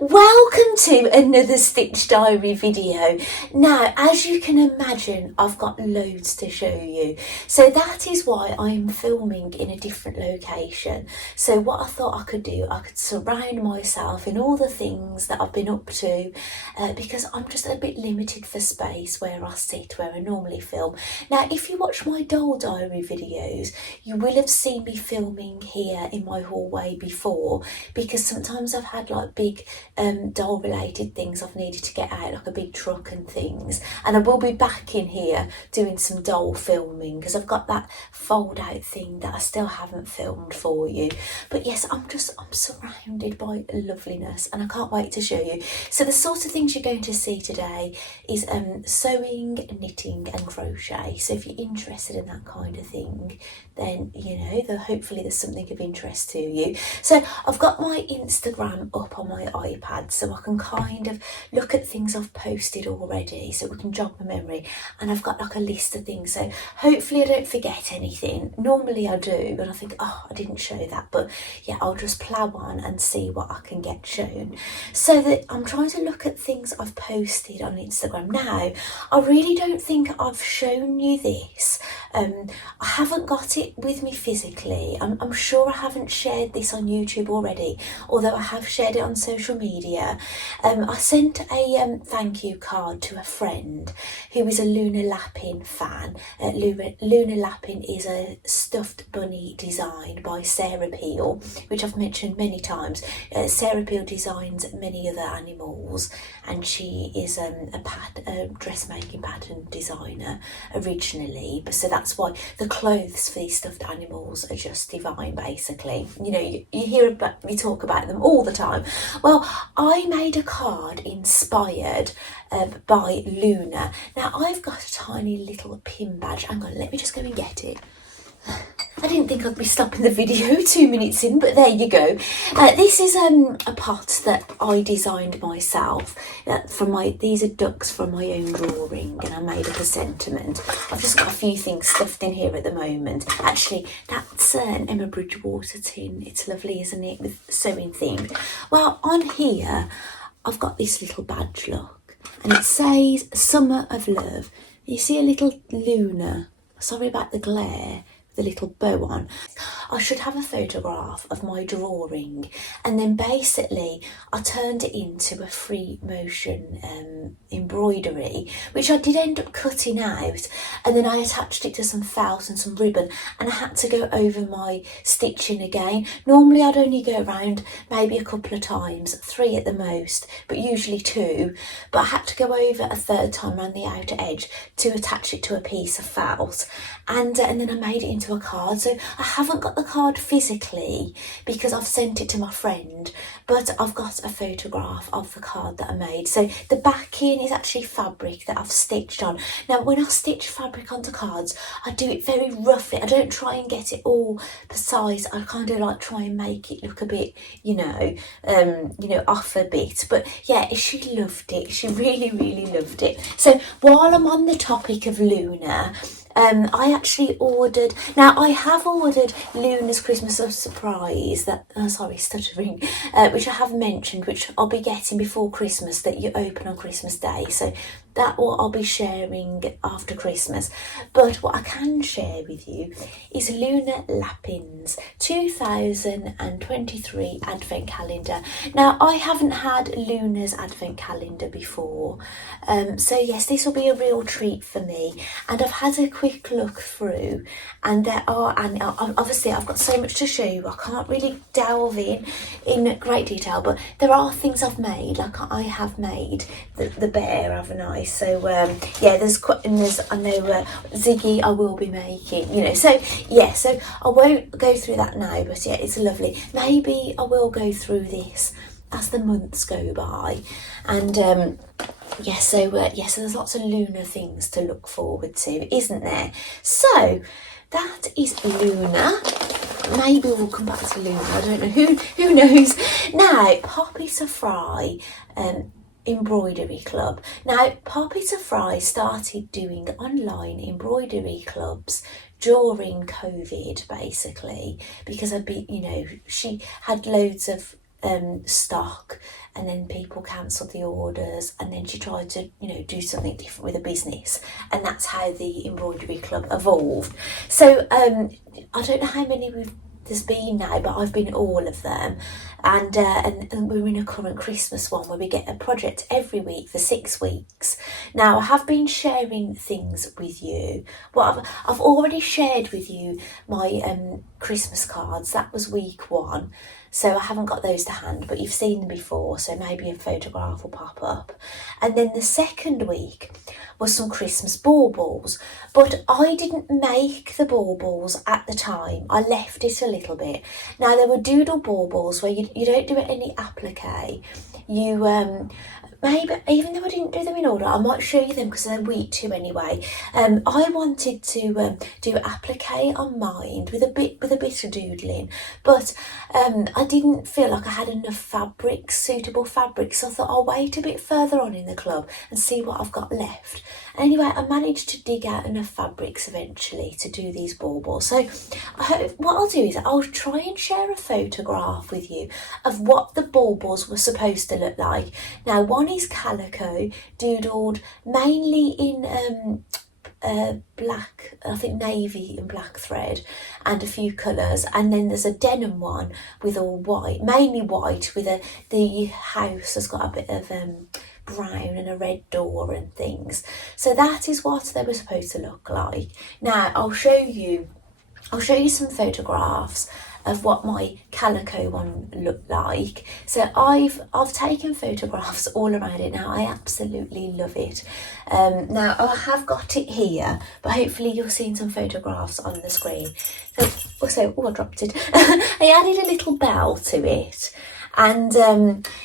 Welcome to another Stitch Diary video. Now, as you can imagine, I've got loads to show you. So that is why I'm filming in a different location. So what I thought I could do, I could surround myself in all the things that I've been up to because I'm just a bit limited for space where I sit, where I normally film. Now, if you watch my doll diary videos, you will have seen me filming here in my hallway before, because sometimes I've had like big doll related things I've needed to get out, like a big truck and things, and I will be back in here doing some doll filming because I've got that fold out thing that I still haven't filmed for you. But yes, I'm surrounded by loveliness and I can't wait to show you. So the sort of things you're going to see today is sewing, knitting and crochet. So if you're interested in that kind of thing, then you know, hopefully there's something of interest to you. So I've got my Instagram up on my iPad so I can kind of look at things I've posted already, so we can jog my memory, and I've got like a list of things, so hopefully I don't forget anything. Normally I do, but I think, oh, I didn't show that, but yeah, I'll just plough on and see what I can get shown. So that I'm trying to look at things I've posted on Instagram. Now, I really don't think I've shown you this. I haven't got it with me physically. I'm sure I haven't shared this on YouTube already, although I have shared it on social media. I sent a thank you card to a friend who is a Luna Lapin fan. Luna Lapin is a stuffed bunny designed by Sarah Peel, which I've mentioned many times. Sarah Peel designs many other animals, and she is a dressmaking pattern designer originally, but so that's why the clothes for these stuffed animals are just divine, basically. You know, you hear about me talk about them all the time. Well, I made a card inspired by Luna. Now, I've got a tiny little pin badge. Hang on, let me just go and get it. I didn't think I'd be stopping the video 2 minutes in, but there you go. This is a pot that I designed myself. These are ducks from my own drawing, and I made up a sentiment. I've just got a few things stuffed in here at the moment. Actually, that's an Emma Bridgewater tin. It's lovely, isn't it, with sewing theme. Well, on here, I've got this little badge, look, and it says Summer of Love. You see a little Luna. Sorry about the glare. The little bow on. I should have a photograph of my drawing, and then basically I turned it into a free motion embroidery, which I did end up cutting out, and then I attached it to some felt and some ribbon, and I had to go over my stitching again. Normally I'd only go around maybe a couple of times, 3 at the most, but usually 2, but I had to go over a third time around the outer edge to attach it to a piece of felt, and then I made it into a card. So I haven't got the card physically because I've sent it to my friend, but I've got a photograph of the card that I made. So the backing is actually fabric that I've stitched on. Now, when I stitch fabric onto cards, I do it very roughly. I don't try and get it all precise. I kind of like try and make it look a bit, you know, off a bit. But yeah, she loved it. She really, really loved it. So while I'm on the topic of Luna, I actually ordered, now I have ordered Luna's Christmas surprise, which I have mentioned, which I'll be getting before Christmas, that you open on Christmas Day. So that I'll be sharing after Christmas. But what I can share with you is Luna Lapin's 2023 Advent Calendar. Now, I haven't had Luna's Advent Calendar before, so yes, this will be a real treat for me. And I've had a quick look through, and obviously I've got so much to show you, I can't really delve in great detail, but there are things I've made. Like I have made the bear, haven't I? So yeah, there's I know Ziggy I will be making, you know, so yeah, so I won't go through that now, but yeah, it's lovely. Maybe I will go through this as the months go by, and so there's lots of Luna things to look forward to, isn't there? So that is Luna. Maybe we'll come back to Luna, I don't know, who knows. Now, Poppy to Fry embroidery club. Now, Poppy to Fry started doing online embroidery clubs during COVID, basically, because she had loads of stock, and then people cancelled the orders, and then she tried to, you know, do something different with a business, and that's how the embroidery club evolved. So I don't know how many there's been now, but I've been all of them, and we're in a current Christmas one where we get a project every week for 6 weeks. Now I have been sharing things with you. Well, I've already shared with you my Christmas cards. That was week 1. So I haven't got those to hand, but you've seen them before, so maybe a photograph will pop up. And then the second week was some Christmas baubles, but I didn't make the baubles at the time. I left it a little bit. Now there were doodle baubles where you don't do any applique. You maybe, even though I didn't do them in order, I might show you them because they're week 2 anyway. I wanted to do applique on mine with a bit of doodling, but I didn't feel like I had enough fabrics, suitable fabrics, so I thought I'll wait a bit further on in the club and see what I've got left. Anyway, I managed to dig out enough fabrics eventually to do these baubles. So what I'll do is I'll try and share a photograph with you of what the baubles were supposed to look like. Now, one is calico, doodled mainly in black, I think navy and black thread, and a few colours, and then there's a denim one with all white, mainly white, with the house has got a bit of brown and a red door and things. So that is what they were supposed to look like. Now I'll show you some photographs of what my calico one looked like. So I've taken photographs all around it. Now I absolutely love it. Now I have got it here, but hopefully you're seeing some photographs on the screen. So also, I dropped it. I added a little bell to it, and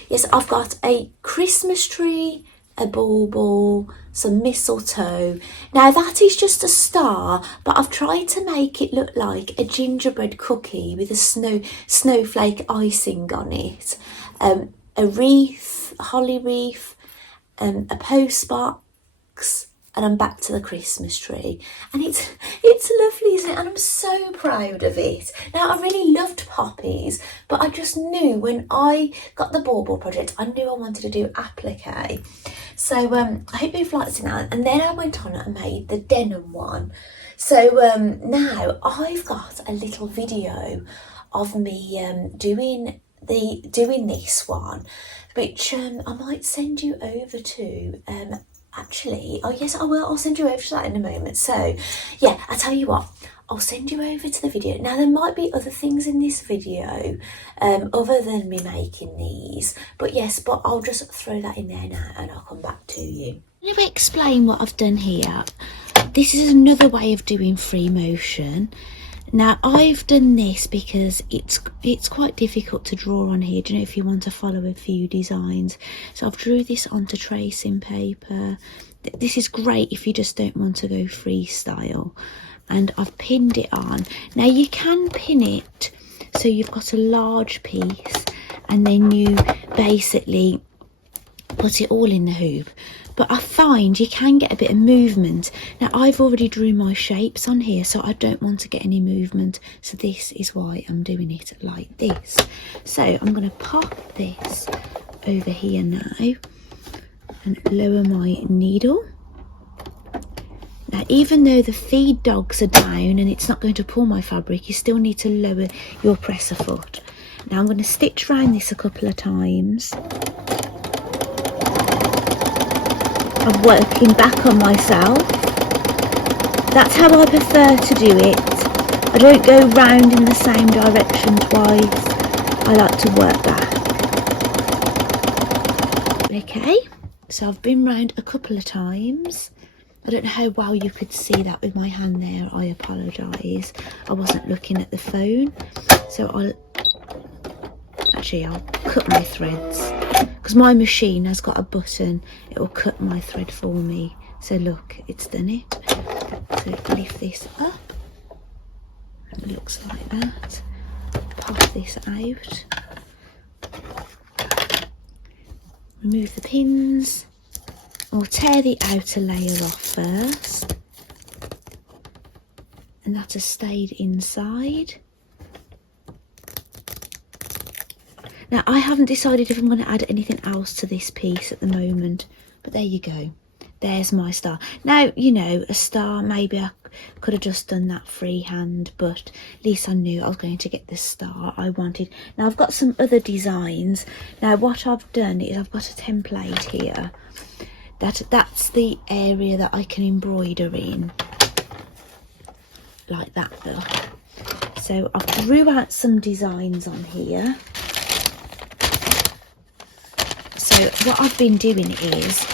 yes, I've got a Christmas tree, a bauble, some mistletoe. Now that is just a star, but I've tried to make it look like a gingerbread cookie with a snowflake icing on it. A wreath, a holly wreath, a post box, and I'm back to the Christmas tree. And it's lovely, isn't it? And I'm so proud of it. Now, I really loved poppies, but I just knew when I got the bauble project, I knew I wanted to do applique. So I hope you've liked it now. And then I went on and made the denim one. So now I've got a little video of me doing this one, which I might send you over to. Actually, oh yes, I will. I'll send you over to that in a moment. So yeah, I tell you what, I'll send you over to the video. Now there might be other things in this video other than me making these, but I'll just throw that in there now and I'll come back to you. Let me explain what I've done here. This is another way of doing free motion. Now I've done this because it's quite difficult to draw on here, do you know, if you want to follow a few designs. So I've drew this onto tracing paper. This is great if you just don't want to go freestyle. And I've pinned it on. Now you can pin it so you've got a large piece and then you basically put it all in the hoop. But I find you can get a bit of movement. Now I've already drew my shapes on here, so I don't want to get any movement. So this is why I'm doing it like this. So I'm going to pop this over here now and lower my needle. Now even though the feed dogs are down and it's not going to pull my fabric, you still need to lower your presser foot. Now I'm going to stitch around this a couple of times. I'm working back on myself. That's how I prefer to do it. I don't go round in the same direction twice. I like to work back. Okay, so I've been round a couple of times. I don't know how well you could see that with my hand there. I apologise. I wasn't looking at the phone. So I'll cut my threads. Because my machine has got a button, it will cut my thread for me. So look, it's done it. So lift this up, and it looks like that. Pop this out. Remove the pins. I'll tear the outer layer off first. And that has stayed inside. Now, I haven't decided if I'm going to add anything else to this piece at the moment, but there you go. There's my star. Now, you know, a star, maybe I could have just done that freehand, but at least I knew I was going to get the star I wanted. Now, I've got some other designs. Now, what I've done is I've got a template here. That's the area that I can embroider in. Like that, though. So I drew out some designs on here. So what I've been doing is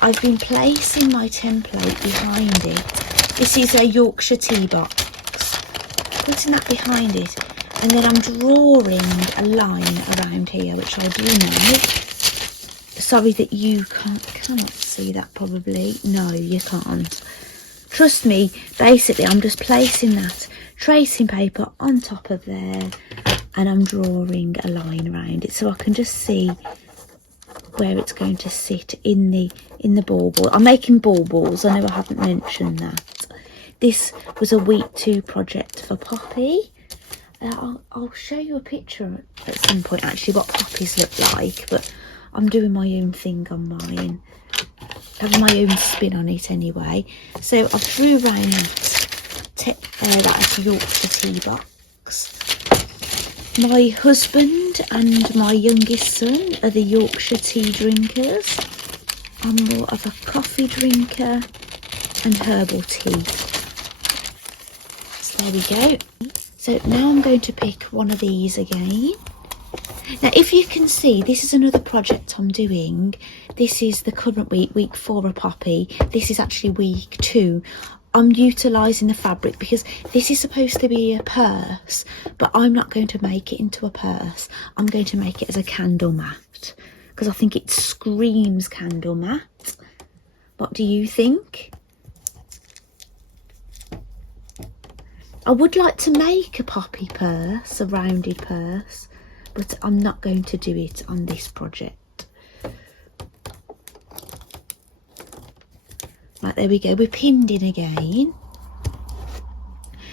I've been placing my template behind it. This is a Yorkshire tea box. Putting that behind it, and then I'm drawing a line around here, which I'll do now. Sorry that you cannot see that probably. No, you can't. Trust me, basically I'm just placing that tracing paper on top of there, and I'm drawing a line around it so I can just see where it's going to sit in the bauble. I'm making baubles. I know I haven't mentioned that. This was a week 2 project for Poppy. I'll show you a picture at some point actually what poppies look like, but I'm doing my own thing on mine, having my own spin on it anyway. So I drew around that Yorkshire tea box. My husband and my youngest son are the Yorkshire tea drinkers. I'm more of a coffee drinker and herbal tea. So there we go. So now I'm going to pick one of these again. Now, if you can see, this is another project I'm doing. This is the current week 4 of Poppy. This is actually week 2. I'm utilising the fabric because this is supposed to be a purse, but I'm not going to make it into a purse. I'm going to make it as a candle mat because I think it screams candle mat. What do you think? I would like to make a poppy purse, a rounded purse, but I'm not going to do it on this project. Right, there we go, we're pinned in again.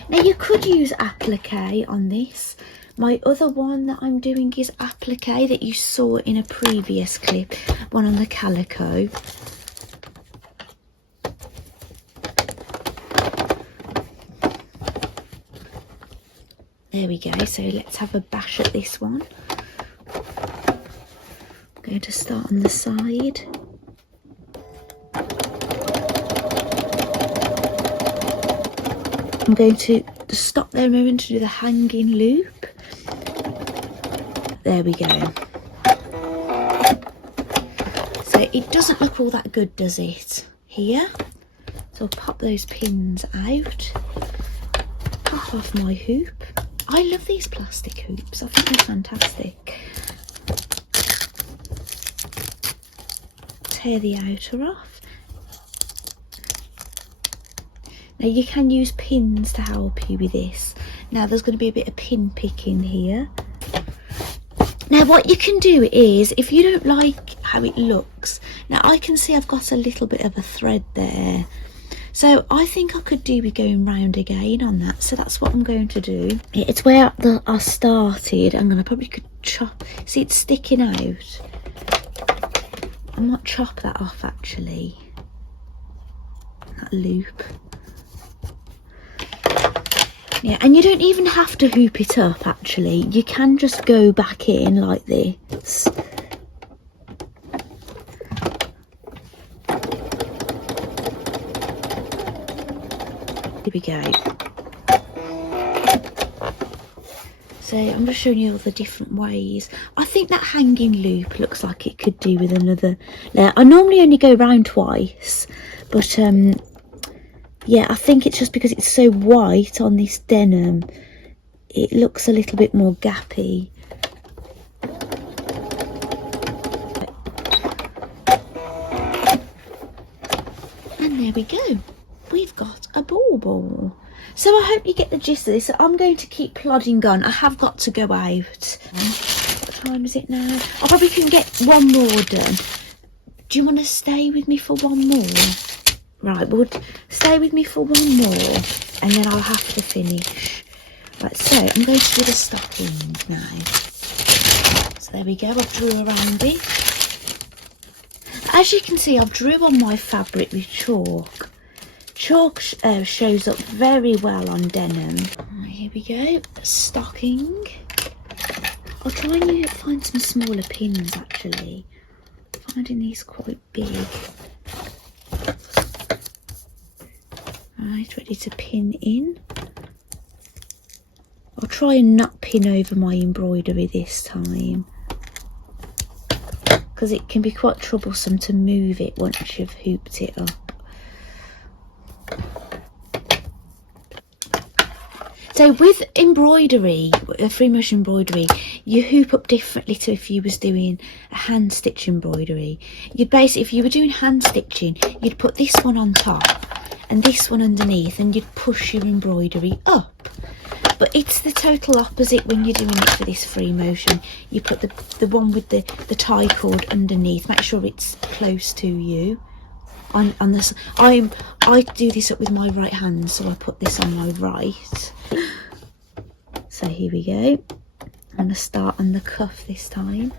Now you could use applique on this. My other one that I'm doing is applique that you saw in a previous clip, one on the calico. There we go, so let's have a bash at this one. I'm going to start on the side. I'm going to stop there a moment to do the hanging loop. There we go. So it doesn't look all that good, does it? Here. So I'll pop those pins out. Pop off my hoop. I love these plastic hoops. I think they're fantastic. Tear the outer off. Now you can use pins to help you with this. Now there's going to be a bit of pin picking here. Now what you can do is, if you don't like how it looks, now I can see I've got a little bit of a thread there. So I think I could do with going round again on that. So that's what I'm going to do. It's where I started. I'm going to probably could chop. See, it's sticking out. I might chop that off actually. That loop. Yeah, and you don't even have to hoop it up actually. You can just go back in like this. Here we go. So I'm just showing you all the different ways. I think that hanging loop looks like it could do with another layer. I normally only go round twice, but yeah, I think it's just because it's so white on this denim, it looks a little bit more gappy. And there we go. We've got a bauble. So I hope you get the gist of this. I'm going to keep plodding on. I have got to go out. What time is it now? I probably can get one more done. Do you want to stay with me for one more? Right, well, stay with me for one more and then I'll have to finish. Right, so I'm going to do the stocking now. So there we go, I've drew around it. As you can see, I've drew on my fabric with chalk. Chalk shows up very well on denim. Here we go, stocking. I'll try and find some smaller pins actually. Finding these quite big. Right, ready to pin in. I'll try and not pin over my embroidery this time, because it can be quite troublesome to move it once you've hooped it up. So with embroidery, freemotion embroidery, you hoop up differently to if you was doing a hand stitch embroidery. You'd basically, if you were doing hand stitching, you'd put this one on top and this one underneath, and you'd push your embroidery up. But it's the total opposite when you're doing it for this free motion. You put the one with the tie cord underneath. Make sure it's close to you. On this, I do this up with my right hand, so I put this on my right. So here we go. I'm going to start on the cuff this time.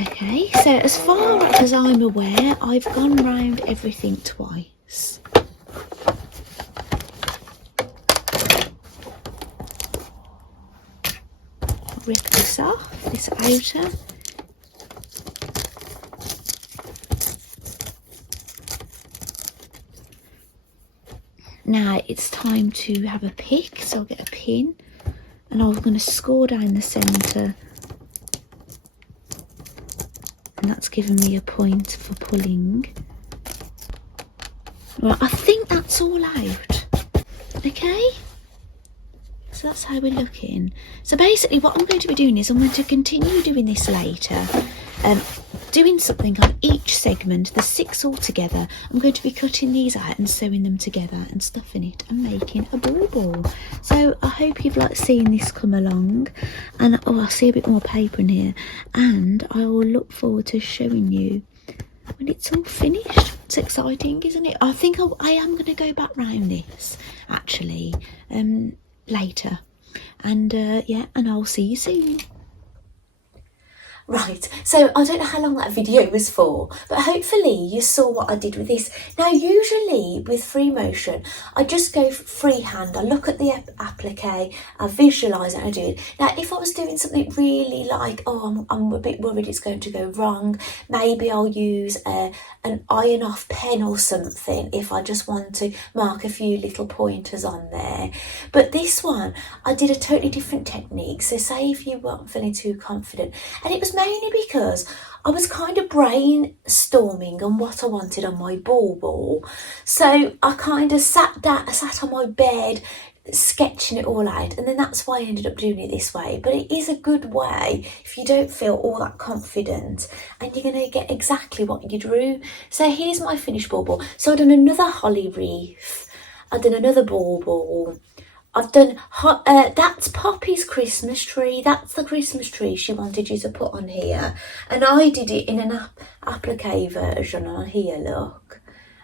Okay, so as far as I'm aware, I've gone round everything twice. Rip this off, this outer. Now it's time to have a pick, so I'll get a pin and I'm going to score down the centre, and that's giving me a point for pulling. Right, I think that's all out. Okay, so that's how we're looking. So basically what I'm going to be doing is I'm going to continue doing this later, doing something on each segment, the 6 all together. I'm going to be cutting these out and sewing them together and stuffing it and making a bauble. So I hope you've liked seeing this come along, and oh, I see a bit more paper in here, and I will look forward to showing you when it's all finished. It's exciting, isn't it? I think I am going to go back round this actually later, and yeah, and I'll see you soon. Right, so I don't know how long that video was for, but hopefully you saw what I did with this. Now, usually with free motion, I just go freehand. I look at the applique, I visualise it, and I do it. Now, if I was doing something really like, oh, I'm a bit worried it's going to go wrong, maybe I'll use an iron-off pen or something if I just want to mark a few little pointers on there. But this one, I did a totally different technique. So say if you weren't feeling too confident, and it was mainly because I was kind of brainstorming on what I wanted on my bauble. So I kind of sat on my bed sketching it all out, and then that's why I ended up doing it this way. But it is a good way if you don't feel all that confident, and you're going to get exactly what you drew. So here's my finished bauble. So I've done another holly wreath, I've done another bauble, I've done, that's Poppy's Christmas tree. That's the Christmas tree she wanted you to put on here. And I did it in an applique version on here, look.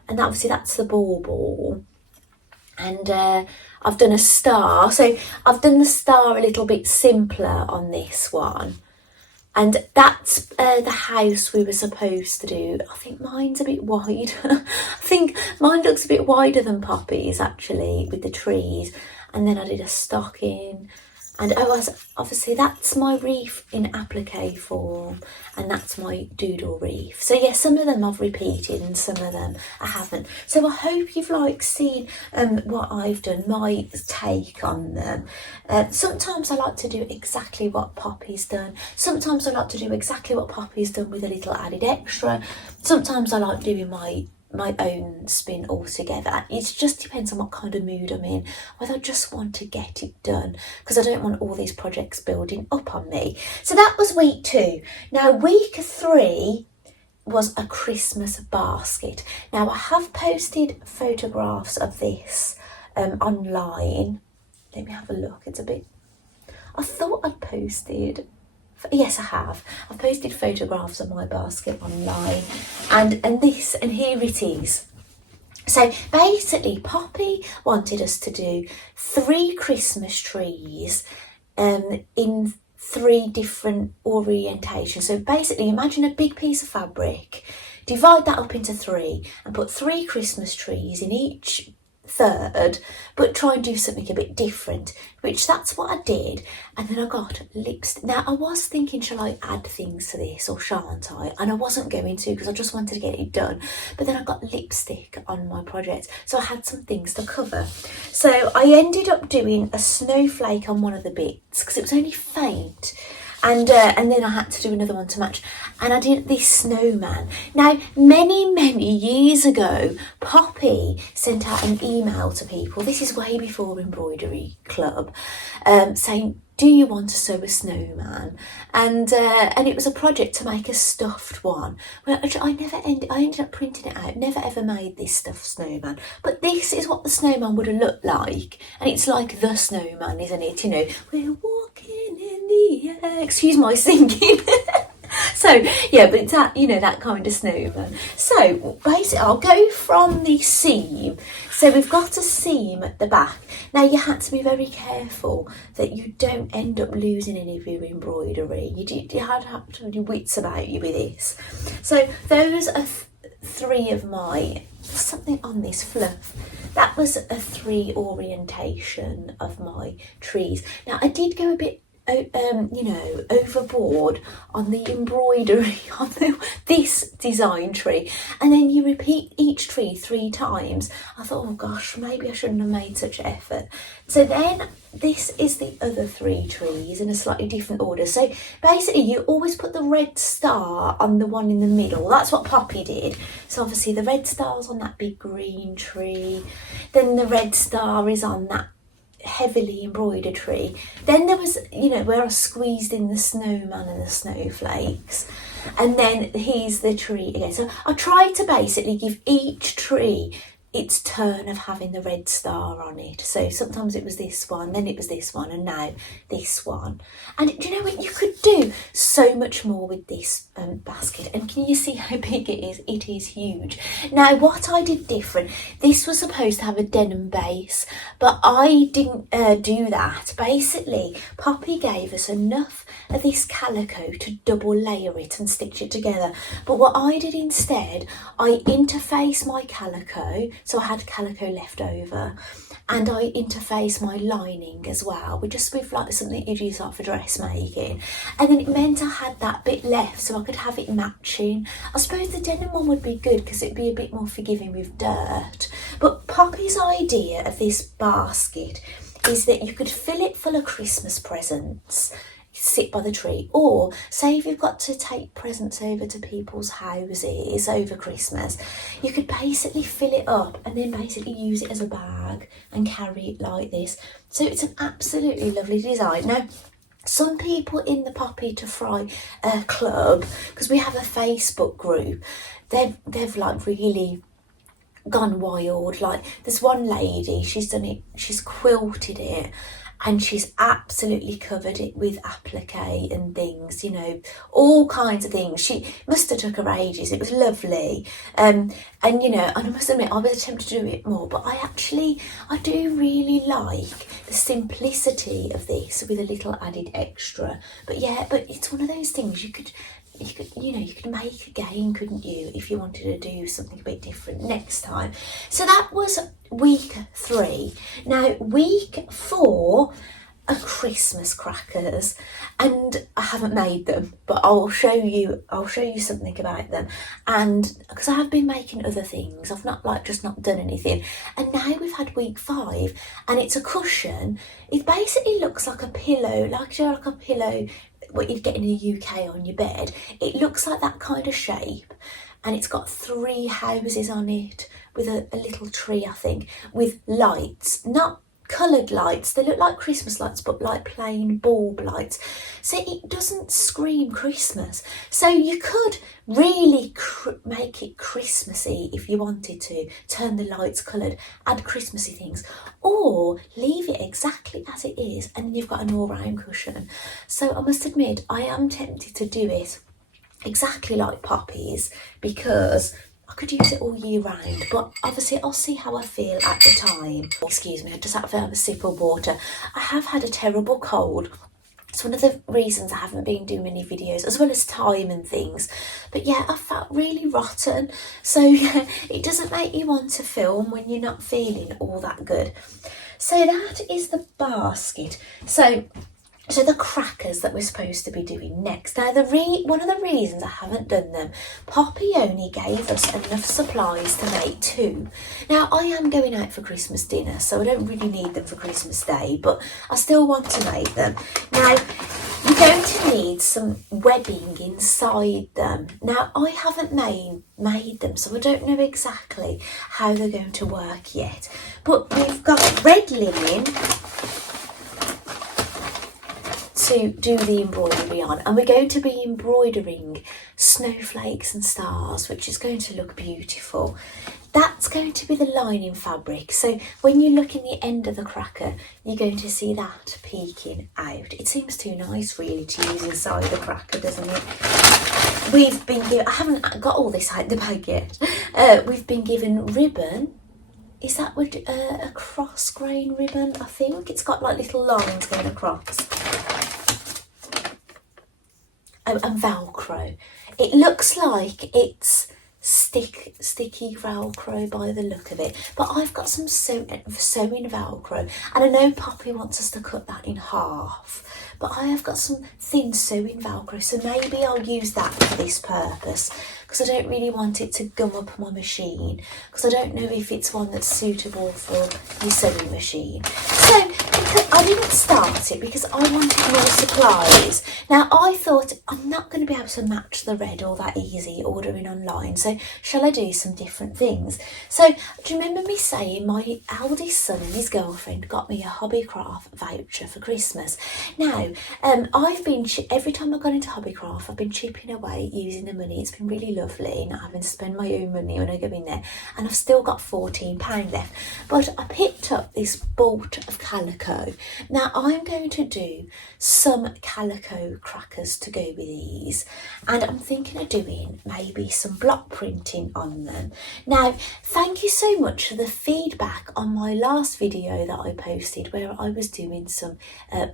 And obviously that's the bauble. And I've done a star. So I've done the star a little bit simpler on this one. And that's the house we were supposed to do. I think mine's a bit wide. I think mine looks a bit wider than Poppy's actually, with the trees. And then I did a stocking, and obviously that's my wreath in applique form, and that's my doodle wreath. So yeah, some of them I've repeated and some of them I haven't. So I hope you've seen what I've done, my take on them. Sometimes I like to do exactly what Poppy's done. Sometimes I like to do exactly what Poppy's done with a little added extra. Sometimes I like doing my own spin altogether. It just depends on what kind of mood I'm in, whether I just want to get it done, because I don't want all these projects building up on me. So that was week 2. Now week 3 was a Christmas basket. Now I have posted photographs of this online. Let me have a look. It's a bit, I thought I'd posted, yes I have. I've posted photographs of my basket online, and here it is. So basically Poppy wanted us to do 3 Christmas trees in 3 different orientations. So basically imagine a big piece of fabric, divide that up into 3 and put 3 Christmas trees in each third, but try and do something a bit different, which that's what I did. And then I got lipstick. Now I was thinking, shall I add things to this or shan't I? And I wasn't going to, because I just wanted to get it done. But then I got lipstick on my project, so I had some things to cover. So I ended up doing a snowflake on one of the bits because it was only faint. And then I had to do another one to match, and I did this snowman. Now, many years ago, Poppy sent out an email to people, this is way before Embroidery Club, saying, do you want to sew a snowman? And it was a project to make a stuffed one. Well, I ended up printing it out, never ever made this stuffed snowman. But this is what the snowman would have looked like. And it's like the snowman, isn't it? You know, we're walking in the air. Excuse my singing. So yeah, but it's that, you know, that kind of snowman. So basically I'll go from the seam. So we've got a seam at the back. Now you had to be very careful that you don't end up losing any of your embroidery. You had to have your wits about you with this. So those are 3 of my, something on this fluff. That was a 3 orientation of my trees. Now I did go a bit overboard on the embroidery on this design tree, and then you repeat each tree 3 times. I thought, oh gosh, maybe I shouldn't have made such effort. So then this is the other 3 trees in a slightly different order. So basically you always put the red star on the one in the middle. That's what Poppy did. So obviously the red star's on that big green tree, then the red star is on that heavily embroidered tree. Then there was, you know, where I squeezed in the snowman and the snowflakes, and then here's the tree again. So I tried to basically give each tree its turn of having the red star on it. So sometimes it was this one, then it was this one, and now this one. And do you know what, you could do so much more with this basket. And can you see how big it is? It is huge. Now what I did different, this was supposed to have a denim base, but I didn't do that. Basically Poppy gave us enough of this calico to double layer it and stitch it together. But what I did instead, I interfaced my calico, so I had calico left over, and I interfaced my lining as well, with like something you'd use like for dressmaking, and then it meant I had that bit left so I could have it matching. I suppose the denim one would be good because it'd be a bit more forgiving with dirt. But Poppy's idea of this basket is that you could fill it full of Christmas presents, sit by the tree, or say if you've got to take presents over to people's houses over Christmas, you could basically fill it up and then basically use it as a bag and carry it like this. So it's an absolutely lovely design. Now some people in the Poppy to Fry club, because we have a Facebook group, they've like really gone wild. Like there's one lady, she's done it, she's quilted it, and she's absolutely covered it with applique and things, you know, all kinds of things. She must have took her ages. It was lovely. And, you know, and I must admit, I was tempted to do it more, but I do really like the simplicity of this with a little added extra. But yeah, but it's one of those things you could make again, couldn't you, if you wanted to do something a bit different next time. So that was week 3. Now week 4 are Christmas crackers, and I haven't made them, but I'll show you something about them. And because I have been making other things, I've not done anything. And now we've had week 5, and it's a cushion. It basically looks like a pillow, like a pillow what you'd get in the UK on your bed. It looks like that kind of shape, and it's got 3 houses on it with a little tree, I think, with lights, not coloured lights. They look like Christmas lights, but like plain bulb lights. So it doesn't scream Christmas. So you could really make it Christmassy if you wanted to, turn the lights coloured, add Christmassy things, or leave it exactly as it is, and you've got an all-round cushion. So I must admit, I am tempted to do it exactly like Poppy's, because I could use it all year round, but obviously I'll see how I feel at the time. Excuse me, I just had to have a sip of water. I have had a terrible cold. It's one of the reasons I haven't been doing many videos, as well as time and things. But yeah, I felt really rotten. So yeah, it doesn't make you want to film when you're not feeling all that good. So that is the basket. So the crackers that we're supposed to be doing next. Now, one of the reasons I haven't done them, Poppy only gave us enough supplies to make 2. Now, I am going out for Christmas dinner, so I don't really need them for Christmas Day, but I still want to make them. Now, you're going to need some webbing inside them. Now, I haven't made them, so I don't know exactly how they're going to work yet. But we've got red linen to do the embroidery on, and we're going to be embroidering snowflakes and stars, which is going to look beautiful. That's going to be the lining fabric, so when you look in the end of the cracker, you're going to see that peeking out. It seems too nice really to use inside the cracker, doesn't it? We've been given, I haven't got all this out the bag yet, we've been given ribbon. Is that a cross grain ribbon? I think it's got like little lines going across. And Velcro. It looks like it's sticky Velcro by the look of it, but I've got some sewing Velcro, and I know Poppy wants us to cut that in half, but I have got some thin sewing Velcro, so maybe I'll use that for this purpose, because I don't really want it to gum up my machine, because I don't know if it's one that's suitable for your sewing machine. So I didn't start it because I wanted more supplies. Now I thought I'm not going to be able to match the red all that easy ordering online, so shall I do some different things? So do you remember me saying my eldest son and his girlfriend got me a Hobbycraft voucher for Christmas? Now I've been, every time I've gone into Hobbycraft, I've been chipping away using the money. It's been really lovely not having to spend my own money when I go in there, and I've still got £14 left. But I picked up this bolt of calico. Now I'm going to do some calico crackers to go with these, and I'm thinking of doing maybe some block printing on them. Now thank you so much for the feedback on my last video that I posted where I was doing some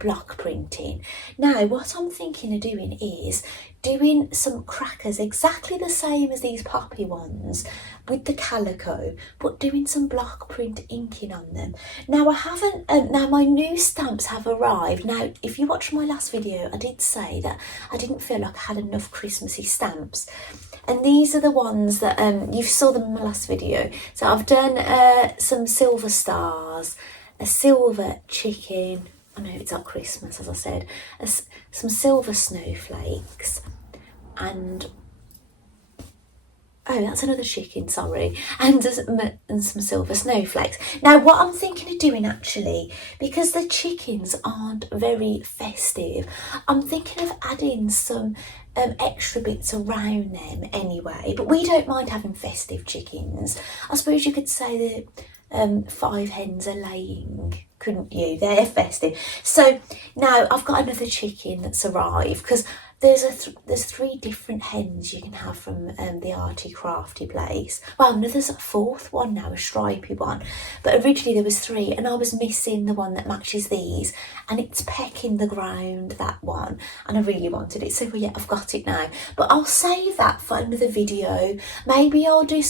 block printing. Now what I'm thinking of doing is doing some crackers exactly the same as these Poppy ones with the calico, but doing some block print inking on them. Now I haven't, now my new stamps have arrived. Now if you watched my last video, I did say that I didn't feel like I had enough Christmassy stamps, and these are the ones that you saw them in my last video. So I've done some silver stars, a silver chicken, I know it's not Christmas as I said, some silver snowflakes, and oh, that's another chicken, sorry, and some silver snowflakes. Now what I'm thinking of doing actually, because the chickens aren't very festive, I'm thinking of adding some extra bits around them anyway, but we don't mind having festive chickens. I suppose you could say that 5 hens are laying, couldn't you? They're festive. So now I've got another chicken that's arrived, because there's 3 different hens you can have from the Arty Crafty place. Well, no, there's a 4th one now, a stripy one, but originally there was 3, and I was missing the one that matches these, and it's pecking the ground, that one, and I really wanted it, so well, yeah, I've got it now. But I'll save that for another video. Maybe I'll do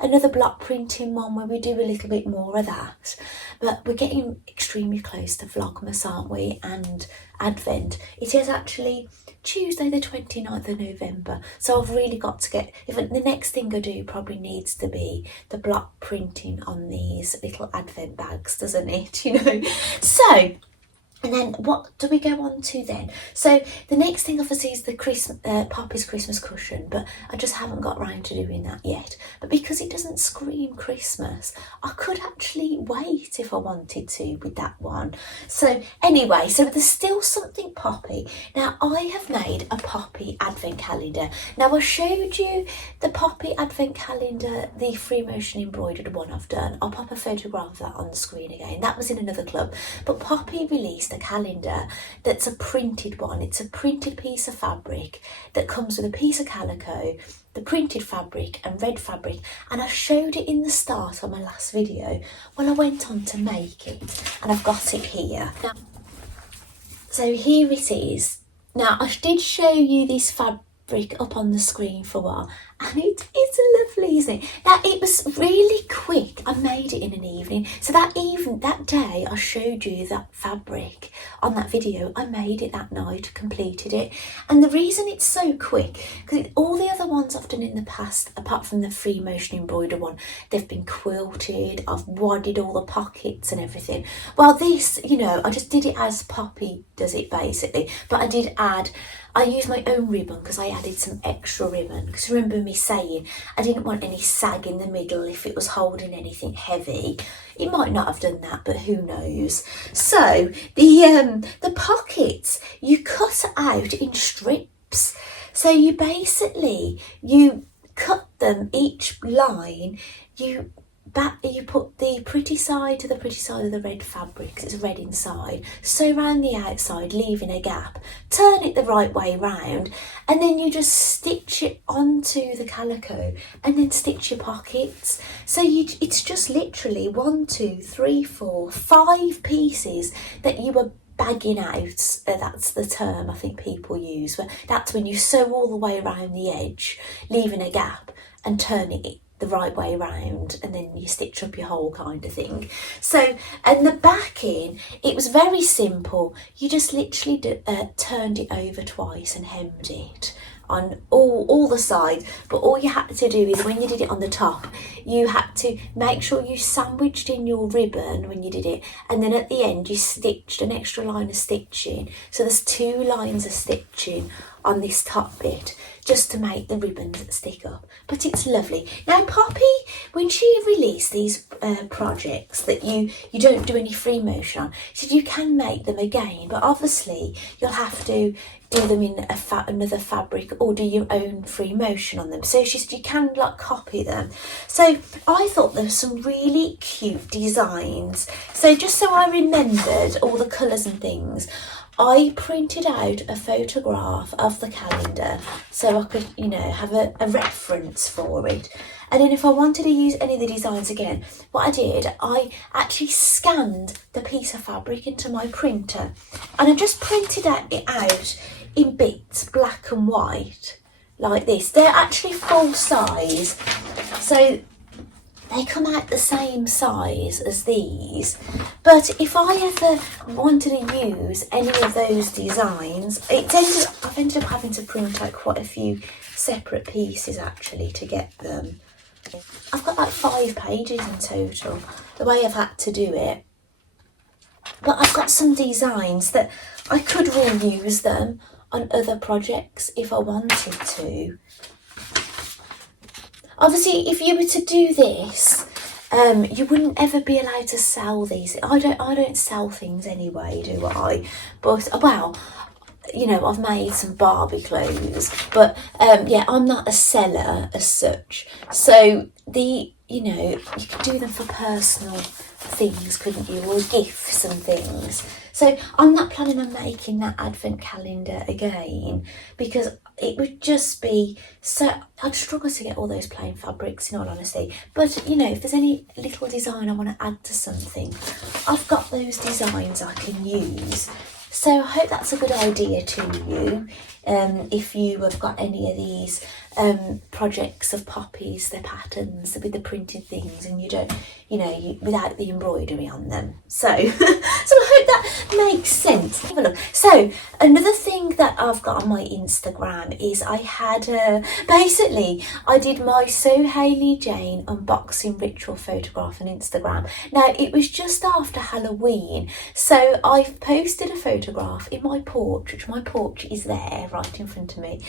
another block printing one where we do a little bit more of that. But we're getting extremely close to Vlogmas, aren't we, and Advent. It is actually Tuesday the 29th of November, so I've really got to get, the next thing I do probably needs to be the block printing on these little Advent bags, doesn't it, you know? So, and then what do we go on to then? So the next thing obviously is the Poppy's Christmas cushion, but I just haven't got round to doing that yet. But because it doesn't scream Christmas, I could actually wait if I wanted to with that one. So anyway, so there's still something Poppy. Now I have made a Poppy advent calendar. Now I showed you the Poppy advent calendar, the freemotion embroidered one I've done. I'll pop a photograph of that on the screen again. That was in another club, but Poppy released released a calendar that's a printed one. It's a printed piece of fabric that comes with a piece of calico, the printed fabric and red fabric, and I showed it in the start on my last video. Well, I went on to make it and I've got it here. Now, so here it is. Now, I did show you this fabric up on the screen for a while, and it's lovely, isn't it? Now, it was really quick. I made it in an evening. So that day I showed you that fabric on that video, I made it that night, completed it. And the reason it's so quick, because all the other ones I've done in the past, apart from the free motion embroidery one, they've been quilted, I've wadded all the pockets and everything. Well, this, you know, I just did it as Poppy does it basically, but I used my own ribbon because I added some extra ribbon, because remember me saying I didn't want any sag in the middle if it was holding anything heavy. It might not have done that, but who knows. So the pockets you cut out in strips. So you cut them, each line, you put the pretty side to the pretty side of the red fabric, because it's red inside, sew around the outside, leaving a gap, turn it the right way round, and then you just stitch it onto the calico and then stitch your pockets. So it's just literally 1, 2, 3, 4, 5 pieces that you were bagging out. That's the term I think people use, but that's when you sew all the way around the edge, leaving a gap and turn it the right way round, and then you stitch up your hole kind of thing. So, and the backing, it was very simple. You just literally turned it over twice and hemmed it on all the sides, but all you had to do is when you did it on the top, you had to make sure you sandwiched in your ribbon when you did it, and then at the end you stitched an extra line of stitching. So there's 2 lines of stitching on this top bit just to make the ribbons stick up, but it's lovely. Now Poppy, when she released these projects that you don't do any free motion on, she said you can make them again, but obviously you'll have to do them in another fabric or do your own free motion on them. So she said you can like copy them. So I thought there were some really cute designs. So just so I remembered all the colours and things, I printed out a photograph of the calendar so I could, you know, have a reference for it. And then if I wanted to use any of the designs again, what I did, I actually scanned the piece of fabric into my printer and I just printed it out in bits, black and white, like this. They're actually full size, so they come out the same size as these. But if I ever wanted to use any of those designs, I've ended up having to print out quite a few separate pieces actually to get them. I've got like 5 pages in total, the way I've had to do it. But I've got some designs that I could reuse them on other projects if I wanted to. Obviously, if you were to do this, you wouldn't ever be allowed to sell these. I don't sell things anyway, do I? But, well, you know, I've made some Barbie clothes, but yeah, I'm not a seller as such. So you know, you could do them for personal things, couldn't you, or gifts and things. So I'm not planning on making that advent calendar again, because it would just be so, I'd struggle to get all those plain fabrics in all honesty. But you know, if there's any little design I want to add to something, I've got those designs I can use. So I hope that's a good idea to you. If you have got any of these projects of Poppy's, the patterns with the printed things, and you don't, you know, without the embroidery on them. So, so I hope that makes sense. Have a look. So another thing that I've got on my Instagram is I had basically I did my So Hayley Jane unboxing ritual photograph on Instagram. Now it was just after Halloween, so I've posted a photograph in my porch, which my porch is there right in front of me,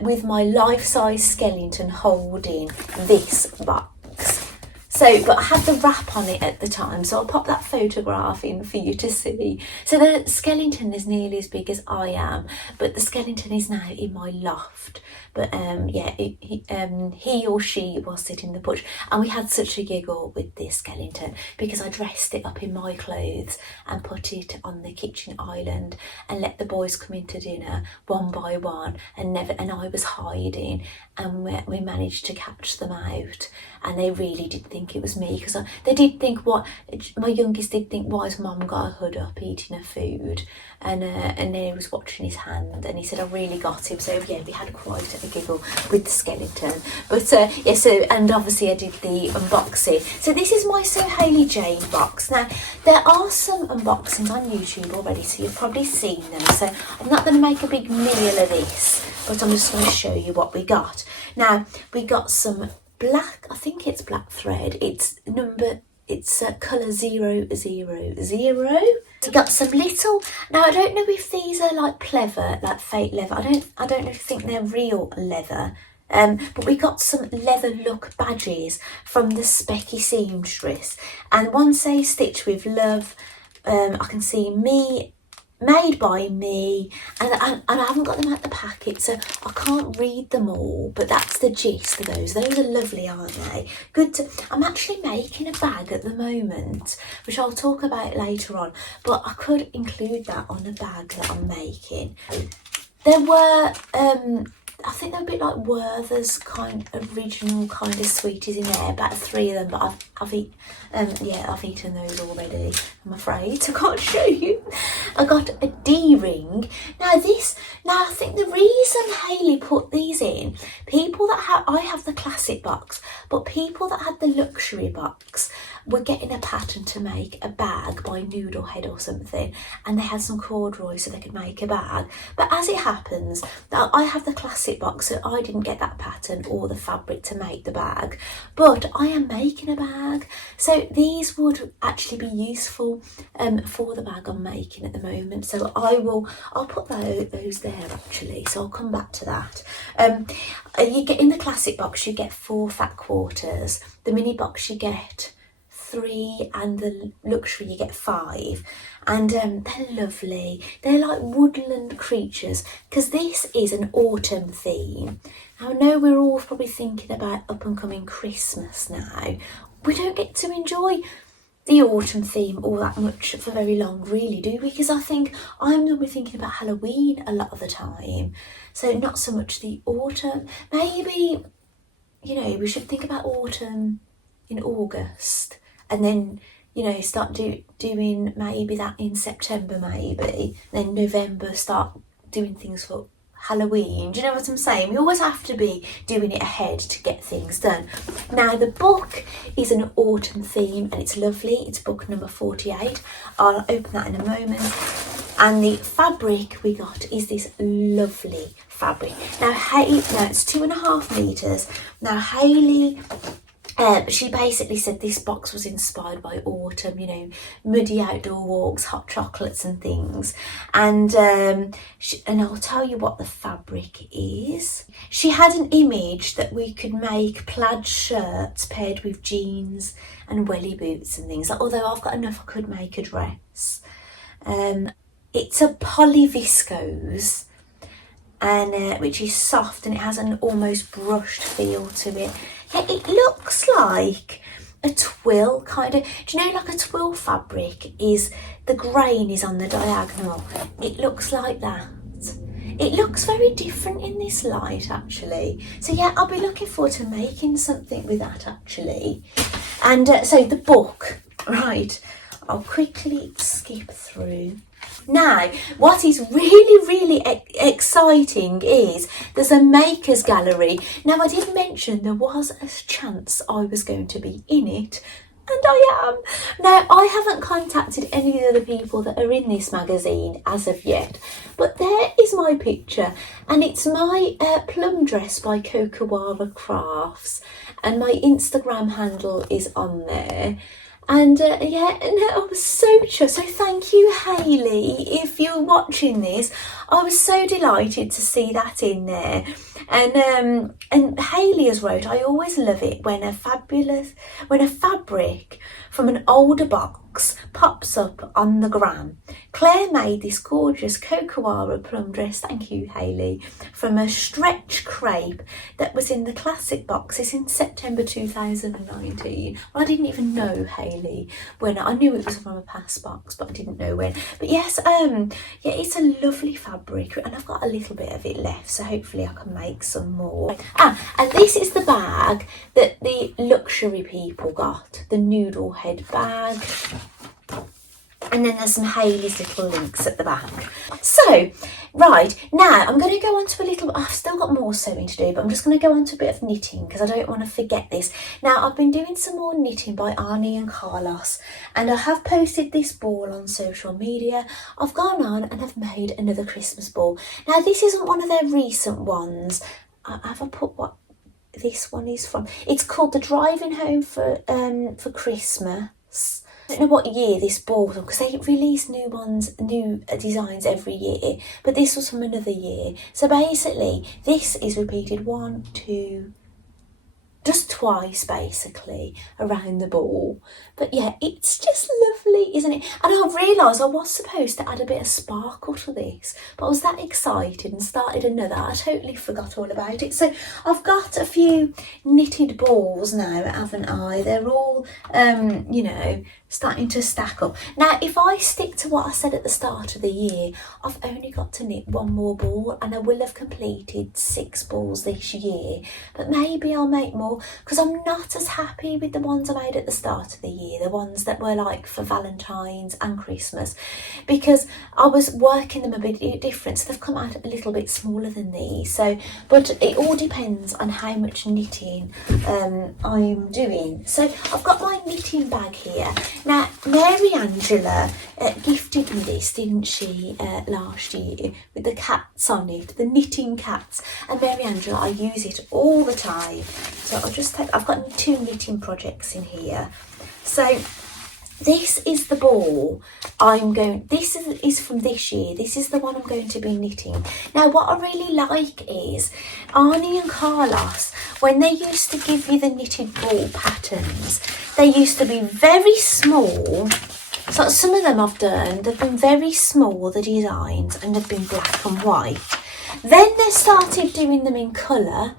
with my life-size skeleton holding this box. So, but I had the wrap on it at the time, so I'll pop that photograph in for you to see. So the skeleton is nearly as big as I am, but the skeleton is now in my loft. But yeah, he or she was sitting in the porch, and we had such a giggle with this skeleton because I dressed it up in my clothes and put it on the kitchen island and let the boys come into dinner one by one, and I was hiding, and we managed to catch them out, and they really did think it was me, because they did think, what my youngest did think, why has mum got a hood up eating her food, and then he was watching his hand, and he said I really got him. So yeah, we had quite a giggle with the skeleton. But yeah, so, and obviously I did the unboxing. So this is my So Hayley Jane box. Now there are some unboxings on YouTube already, so you've probably seen them, so I'm not going to make a big meal of this, but I'm just going to show you what we got. Now we got some black, I think it's black thread, it's colour 000. We got some little, now I don't know if these are like pleather, like fake leather. I don't think they're real leather. But we got some leather look badges from the Specky seamstress, and one says stitch with love. I can see me, made by me, and I haven't got them out the packet, so I can't read them all, but that's the gist of those. Those are lovely, aren't they? Good I'm actually making a bag at the moment, which I'll talk about later on, but I could include that on the bag that I'm making. There were I think they're a bit like Werther's original kind of sweeties in there, about 3 of them, but I've eaten those already, I'm afraid, so I can't show you. I got a D-ring. Now I think the reason Hayley put these in, people that I have the classic box, but people that had the luxury box were getting a pattern to make a bag by Noodlehead or something, and they had some corduroy so they could make a bag. But as it happens, I have the classic box, so I didn't get that pattern or the fabric to make the bag, but I am making a bag, so these would actually be useful for the bag I'm making at the moment. So I'll put those there actually, so I'll come back to that. You get, in the classic box you get 4 fat quarters, the mini box you get 3, and the luxury you get 5, and they're lovely. They're like woodland creatures, because this is an autumn theme. Now, I know we're all probably thinking about up and coming Christmas now. We don't get to enjoy the autumn theme all that much for very long, really, do we? Because I think I'm normally thinking about Halloween a lot of the time, so not so much the autumn. Maybe, you know, we should think about autumn in August, and then, you know, start doing maybe that in September, maybe. Then November, start doing things for Halloween. Do you know what I'm saying? We always have to be doing it ahead to get things done. Now, the book is an autumn theme, and it's lovely. It's book number 48. I'll open that in a moment. And the fabric we got is this lovely fabric. Now, it's 2.5 meters. Now, Hayley, she basically said this box was inspired by autumn, you know, muddy outdoor walks, hot chocolates and things. And I'll tell you what the fabric is. She had an image that we could make plaid shirts paired with jeans and welly boots and things. Although I've got enough, I could make a dress. It's a polyviscose, and which is soft, and it has an almost brushed feel to it. It looks like a twill, kind of. Do you know, like a twill fabric is, the grain is on the diagonal? It looks like that. It looks very different in this light, actually. So yeah, I'll be looking forward to making something with that, actually. And so the book, right, I'll quickly skip through. Now, what is really, really exciting is there's a makers gallery. Now, I did mention there was a chance I was going to be in it, and I am. Now, I haven't contacted any of the people that are in this magazine as of yet, but there is my picture, and it's my plum dress by Kokawara Crafts, and my Instagram handle is on there. And yeah, and I was so chuffed. So thank you, Hayley, if you're watching this. I was so delighted to see that in there. And Hayley has wrote, I always love it when a fabric from an older box pops up on the gram. Claire made this gorgeous Cocoara plum dress, thank you, Hayley, from a stretch crepe that was in the classic boxes in September 2019. Well, I didn't even know, Hayley, when. I knew it was from a past box, but I didn't know when. But yes, yeah, it's a lovely fabric, and I've got a little bit of it left, so hopefully I can make some more. And this is the bag that the luxury people got, the noodle head bag. And then there's some Hayley's little links at the back. So, right, now I'm going to go on to a little, I've still got more sewing to do, but I'm just going to go on to a bit of knitting because I don't want to forget this. Now, I've been doing some more knitting by Arnie and Carlos, and I have posted this ball on social media. I've gone on and I've made another Christmas ball. Now, this isn't one of their recent ones. Have I put what this one is from? It's called the Driving Home for Christmas. I don't know what year this ball was on because they release new designs every year, but this was from another year. So basically this is repeated just twice basically around the ball. But yeah, it's just lovely, isn't it? And I realised I was supposed to add a bit of sparkle to this, but I was that excited and started another, I totally forgot all about it. So I've got a few knitted balls now, haven't I? They're all you know, starting to stack up. Now, if I stick to what I said at the start of the year, I've only got to knit one more ball, and I will have completed 6 balls this year, but maybe I'll make more because I'm not as happy with the ones I made at the start of the year, the ones that were like for Valentine's and Christmas, because I was working them a bit different, so they've come out a little bit smaller than these. So, but it all depends on how much knitting I'm doing. So I've got my knitting bag here. Now, Mary Angela gifted me this, didn't she, last year, with the cats on it, the knitting cats. And Mary Angela, I use it all the time. So I'll just take, I've got 2 knitting projects in here. So this is the ball this is from this year. This is the one I'm going to be knitting. Now, what I really like is Arnie and Carlos, when they used to give you the knitted ball patterns, they used to be very small. So some of them I've done, they've been very small, the designs, and they've been black and white. Then they started doing them in colour,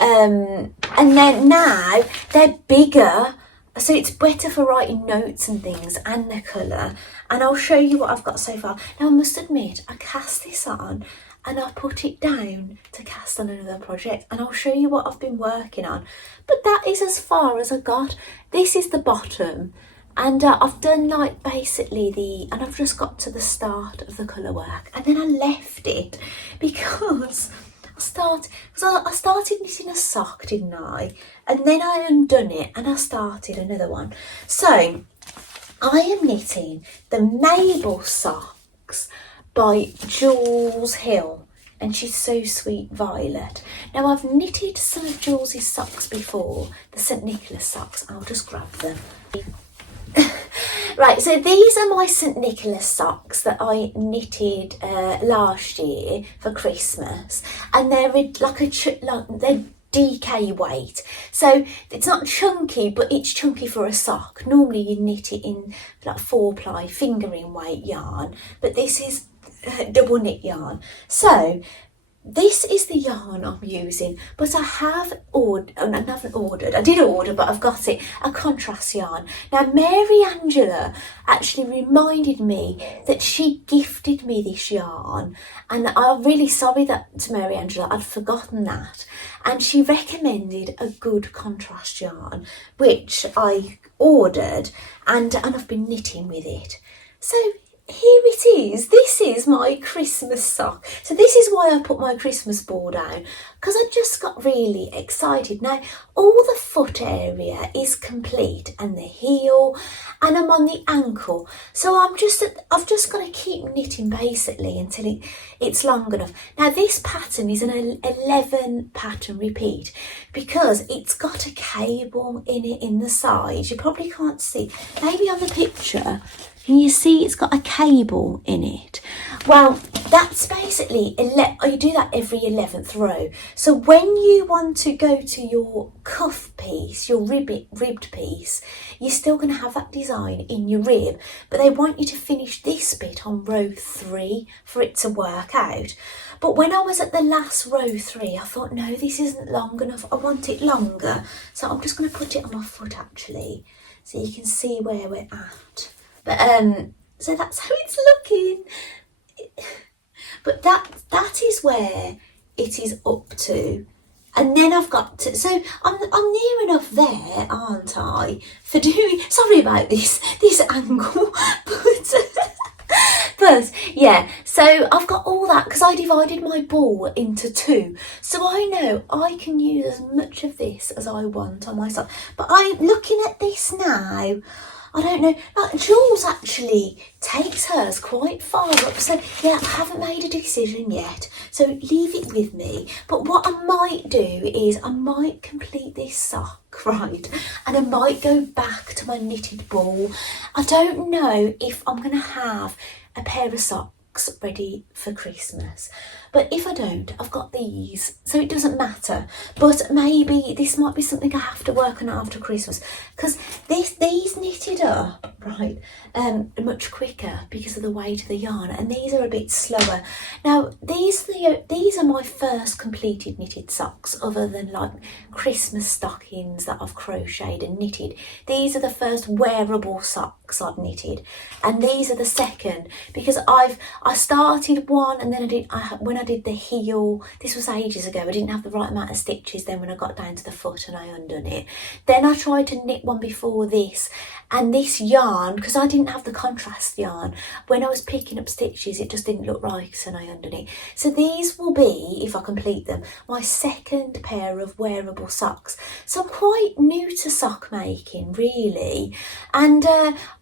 and then now they're bigger. So it's better for writing notes and things, and the colour. And I'll show you what I've got so far. Now, I must admit, I cast this on and I put it down to cast on another project, and I'll show you what I've been working on. But that is as far as I got. This is the bottom, and I've done like basically and I've just got to the start of the colour work, and then I left it because I started knitting a sock, didn't I? And then I undone it and I started another one. So I am knitting the Mabel socks by Jules Hill, and she's so sweet, Violet. Now, I've knitted some of Jules's socks before, the St Nicholas socks. I'll just grab them. Right, so these are my St Nicholas socks that I knitted last year for Christmas, and they're they're DK weight, so it's not chunky, but it's chunky for a sock. Normally you knit it in like 4-ply fingering weight yarn, but this is double knit yarn. So this is the yarn I'm using, but I did order, but I've got it, a contrast yarn. Now, Mary Angela actually reminded me that she gifted me this yarn, and I'm really sorry to Mary Angela, I'd forgotten that. And she recommended a good contrast yarn, which I ordered, and I've been knitting with it. So here it is. This is my Christmas sock. So this is why I put my Christmas ball down, because I just got really excited. Now all the foot area is complete and the heel, and I'm on the ankle. So I've just got to keep knitting basically until it's long enough. Now this pattern is an 11 pattern repeat because it's got a cable in it in the sides. You probably can't see, maybe on the picture. Can you see it's got a cable in it? Well, that's basically, you do that every 11th row. So when you want to go to your cuff piece, your ribbed piece, you're still going to have that design in your rib, but they want you to finish this bit on row 3 for it to work out. But when I was at the last row 3, I thought, no, this isn't long enough. I want it longer. So I'm just going to put it on my foot actually, so you can see where we're at. But so that's how it's looking. But that is where it is up to. And then I've got to, so I'm near enough there, aren't I? For doing, sorry about this angle, but yeah, so I've got all that because I divided my ball into 2. So I know I can use as much of this as I want on my sock. But I'm looking at this now. I don't know, like Jules actually takes hers quite far up, so yeah, I haven't made a decision yet, so leave it with me. But what I might do is I might complete this sock, right, and I might go back to my knitted ball. I don't know if I'm going to have a pair of socks ready for Christmas, but if I don't, I've got these, so it doesn't matter. But maybe this might be something I have to work on after Christmas, because these knitted up, right, much quicker because of the weight of the yarn, and these are a bit slower. Now these are my first completed knitted socks, other than like Christmas stockings that I've crocheted and knitted. These are the first wearable socks I've knitted, and these are the second, because I started one, and then when I did the heel, this was ages ago, I didn't have the right amount of stitches then when I got down to the foot and I undone it. Then I tried to knit one before this, and this yarn, because I didn't have the contrast yarn, when I was picking up stitches it just didn't look right, and I undone it. So these will be, if I complete them, my second pair of wearable socks. So I'm quite new to sock making really, and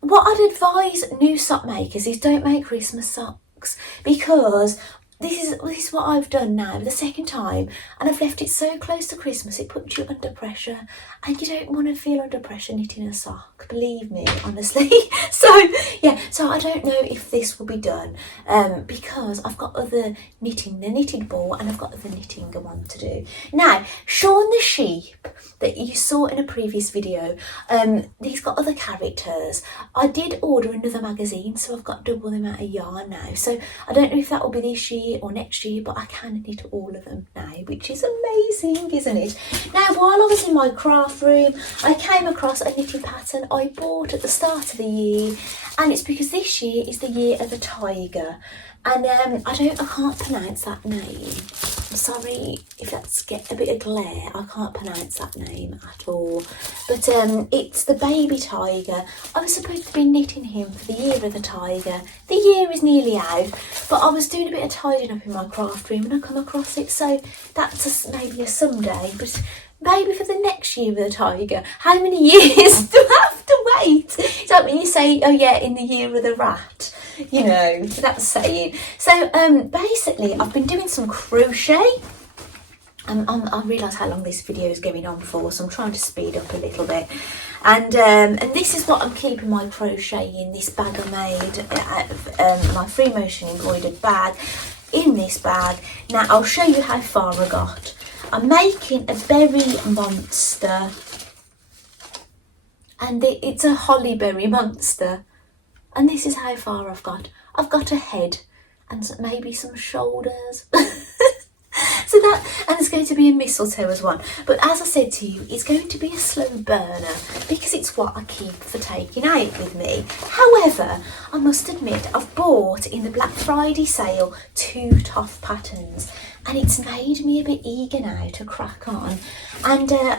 what I'd advise new sock makers is don't make Christmas socks, because this is what I've done now the second time, and I've left it so close to Christmas it puts you under pressure, and you don't want to feel under pressure knitting a sock, believe me, honestly. So yeah, so I don't know if this will be done because I've got other knitting, the knitted ball, and I've got other knitting I want to do. Now Shaun the sheep that you saw in a previous video, he's got other characters. I did order another magazine, so I've got double the amount of yarn now, so I don't know if that will be this year or next year, but I can knit all of them now, which is amazing, isn't it? Now while I was in my craft room, I came across a knitting pattern I bought at the start of the year, and it's because this year is the year of the tiger, and I can't pronounce that name. I'm sorry if that's get a bit of glare, I can't pronounce that name at all, but it's the baby tiger. I was supposed to be knitting him for the year of the tiger. The year is nearly out, but I was doing a bit of tidying up in my craft room and I come across it, so that's maybe a someday, but maybe for the next year of the tiger. How many years do I have to wait? Is that when you say, oh yeah, in the year of the rat? You know, that's saying. So basically I've been doing some crochet. I realise how long this video is going on for, so I'm trying to speed up a little bit. And this is what I'm keeping my crochet in, this bag I made, my freemotion embroidered bag, in this bag. Now I'll show you how far I got. I'm making a berry monster, and it's a holly berry monster, and this is how far I've got. I've got a head and maybe some shoulders. So that, and there's going to be a mistletoe as well. But as I said to you, it's going to be a slow burner because it's what I keep for taking out with me. However, I must admit I've bought in the Black Friday sale 2 top patterns, and it's made me a bit eager now to crack on. And I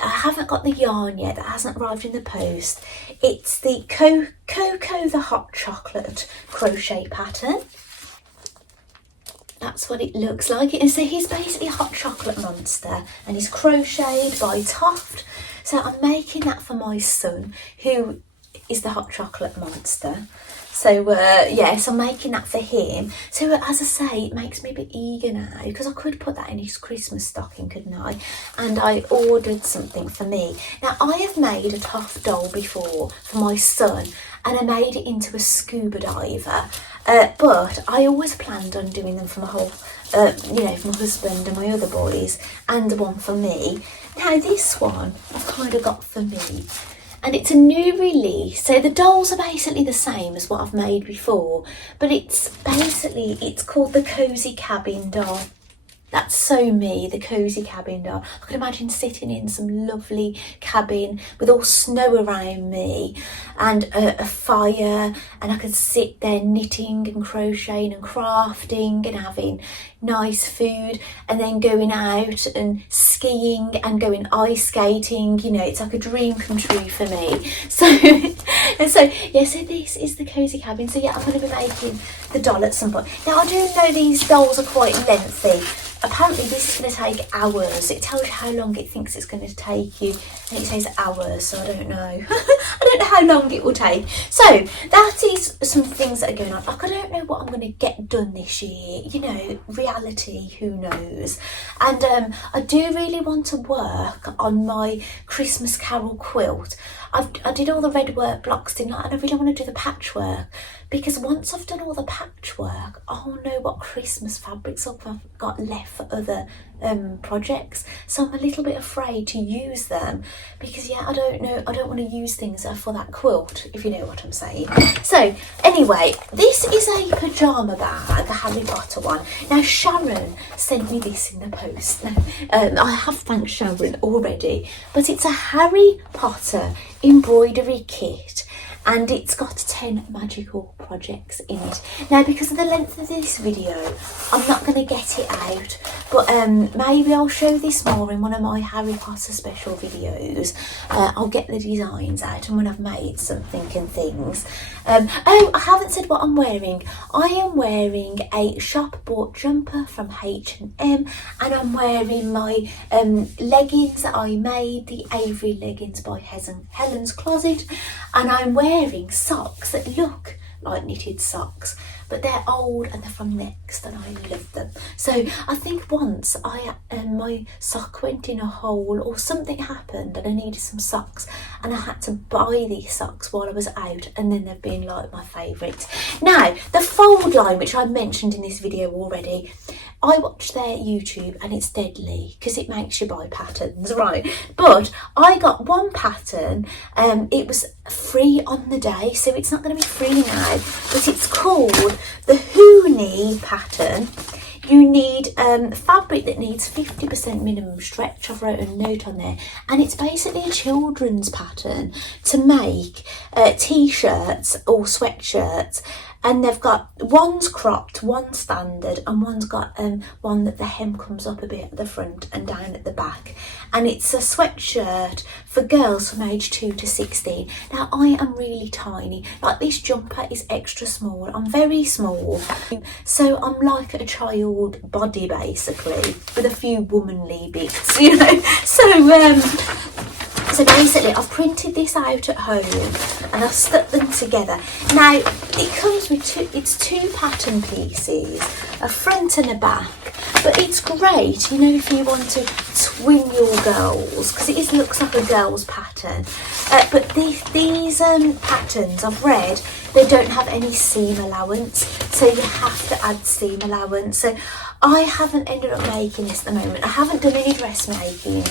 haven't got the yarn yet, that hasn't arrived in the post. It's the Cocoa the Hot Chocolate crochet pattern. That's what it looks like. And so he's basically a hot chocolate monster, and he's crocheted by Toft. So I'm making that for my son, who is the hot chocolate monster. So yes, I'm making that for him. So as I say, it makes me a bit eager now, because I could put that in his Christmas stocking, couldn't I? And I ordered something for me. Now, I have made a Toft doll before for my son, and I made it into a scuba diver. But I always planned on doing them for my whole, for my husband and my other boys, and one for me. Now this one I've kind of got for me, and it's a new release. So the dolls are basically the same as what I've made before, but it's called the Cozy Cabin doll. That's so me, the Cozy Cabin doll. I could imagine sitting in some lovely cabin with all snow around me and a fire, and I could sit there knitting and crocheting and crafting and having nice food, and then going out and skiing and going ice skating. It's like a dream come true for me. So so this is the Cozy Cabin. So yeah, I'm going to be making the doll at some point. Now, I do know these dolls are quite lengthy. Apparently this is going to take hours. It tells you how long it thinks it's going to take you, and it says hours, so I don't know. I don't know how long it will take. So that is some things that are going on. Like, I don't know what I'm going to get done this year. Reality, who knows? And I do really want to work on my Christmas Carol quilt. I did all the red work blocks, didn't I? And I really want to do the patchwork, because once I've done all the patchwork, I'll know what Christmas fabrics I've got left for other projects. So I'm a little bit afraid to use them, because I don't want to use things for that quilt, if you know what I'm saying. So anyway, this is a pyjama bag, a Harry Potter one. Now, Sharon sent me this in the post. Now, I have thanked Sharon already, but it's a Harry Potter embroidery kit, and it's got 10 magical projects in it. Now, because of the length of this video, I'm not going to get it out, but maybe I'll show this more in one of my Harry Potter special videos. I'll get the designs out, and when I've made something and things. Oh, I haven't said what I'm wearing. I am wearing a shop bought jumper from H&M, and I'm wearing my leggings that I made, the Avery leggings by Helen's Closet, and I'm wearing socks that look like knitted socks, but they're old and they're from Next, and I love them. So I think once my sock went in a hole, or something happened and I needed some socks, and I had to buy these socks while I was out, and then they've been like my favourites. Now, the fold line, which I mentioned in this video already, I watched their YouTube, and it's deadly because it makes you buy patterns, right? But I got one pattern, it was free on the day, so it's not going to be free now, but it's called the Hooney pattern. You need fabric that needs 50% minimum stretch. I've wrote a note on there, and it's basically a children's pattern to make t-shirts or sweatshirts. And they've got, one's cropped, one's standard, and one's got one that the hem comes up a bit at the front and down at the back. And it's a sweatshirt for girls from age 2 to 16. Now, I am really tiny. Like, this jumper is extra small. I'm very small. So I'm like a child body, basically, with a few womanly bits, So basically, I've printed this out at home, and I've stuck them together. Now, it comes with two pattern pieces, a front and a back, but it's great, if you want to twin your girls, because it looks like a girl's pattern. But these patterns, I've read, they don't have any seam allowance, so you have to add seam allowance. So I haven't ended up making this at the moment. I haven't done any dressmaking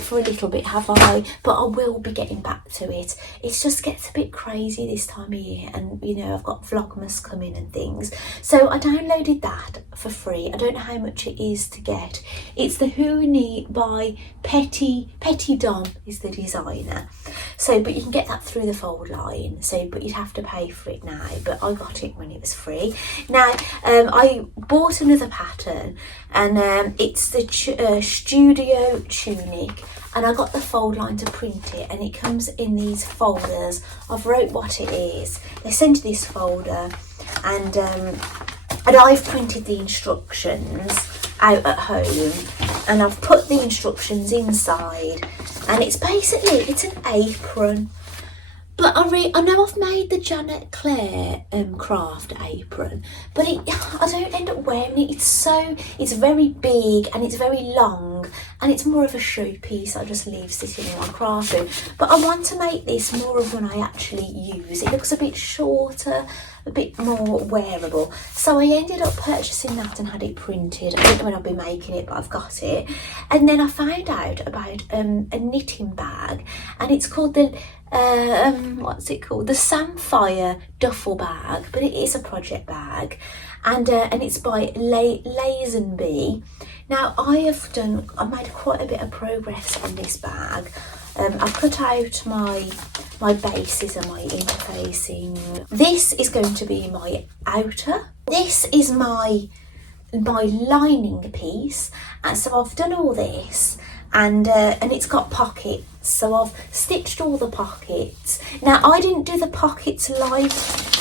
for a little bit, have I? But I will be getting back to it. It just gets a bit crazy this time of year, and I've got Vlogmas coming and things. So I downloaded that for free. I don't know how much it is to get. It's the Hooney by Petty Dom is the designer. So, but you can get that through the fold line. So, but you'd have to pay for it now. But I got it when it was free. Now, I bought another pattern, and it's the Studio Tunic. And I got the fold line to print it, and it comes in these folders. I've wrote what it is. They sent this folder, and I've printed the instructions out at home, and I've put the instructions inside, and it's basically, it's an apron. But I know I've made the Janet Claire craft apron, but I don't end up wearing it. It's very big and it's very long, and it's more of a showpiece. I just leave sitting in my craft room. But I want to make this more of one I actually use. It looks a bit shorter, a bit more wearable. So I ended up purchasing that and had it printed. I don't know when I'll be making it, but I've got it. And then I found out about a knitting bag, and it's called the what's it called? The Samphire duffel bag, but it is a project bag, and it's by Lazenby. Now I've made quite a bit of progress on this bag. I've cut out my bases and my interfacing. This is going to be my outer. This is my lining piece, and so I've done all this, and it's got pockets, so I've stitched all the pockets. Now I didn't do the pockets like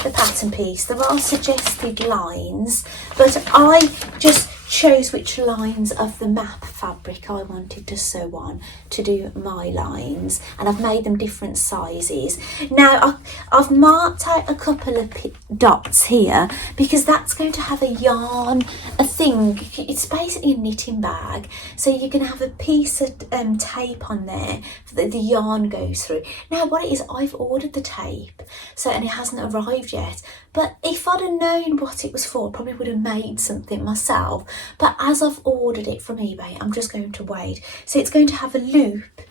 the pattern piece. There are suggested lines, but I just chose which lines of the map fabric I wanted to sew on to do my lines, and I've made them different sizes. Now I've marked out a couple of dots here because that's going to have a yarn, a thing. It's basically a knitting bag, so you're going to have a piece of tape on there that the yarn goes through. Now what it is, I've ordered the tape, and it hasn't arrived yet, but if I'd have known what it was for, I probably would have made something myself. But as I've ordered it from eBay, I'm just going to wait. So it's going to have a loop